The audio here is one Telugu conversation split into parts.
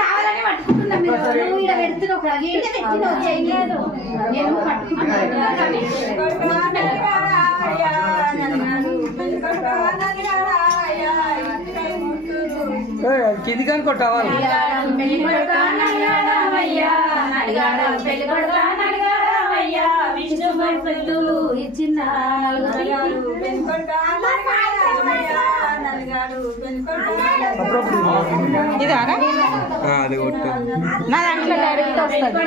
కావాలని పట్టుకుంటున్నా కింది కానీ కొట్టావాలి ఇచ్చిన ఇదారా అది కొట్టు నా దాంట్లో డైరెక్ట్ వస్తుంది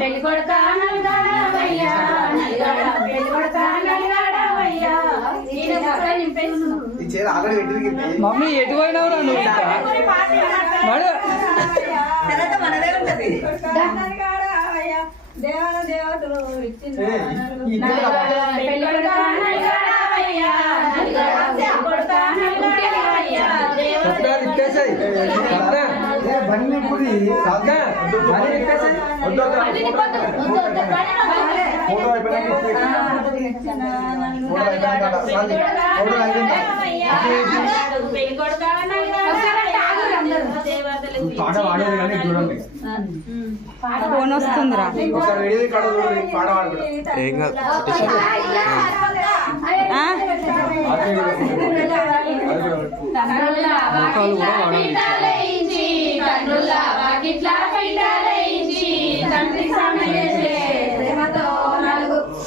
పెళ్లి కొడుక మమ్మీ ఎటు పోయినావురా నువ్వు దేవత దేవతలు ఇచ్చిన ఫోన్ వస్తుందిరా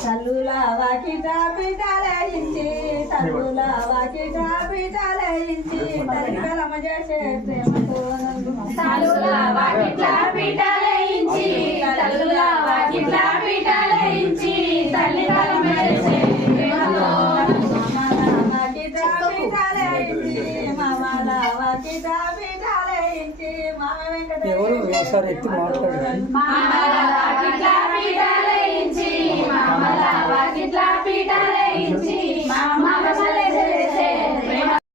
తల్లుల వాకిట పీఠాలయించి తల్లుల వాకిట పీఠాలయించి తల్లికలమ చేసే ప్రేమతో తల్లుల వాకిట్ల పీఠాలయించి తల్లుల వాకిట్ల పీఠాలయించి తల్లికలమ చేసే ప్రేమతో వాకిట పీఠాలయించి మామల వాకిట పీఠాలయించి మామ వెంకట ఎవరు ఒకసారి ఎత్తి మాట్లాడారు మామల వాకిట్ల పీఠాలయించి మామల వాకిట్ల పీఠాలయించి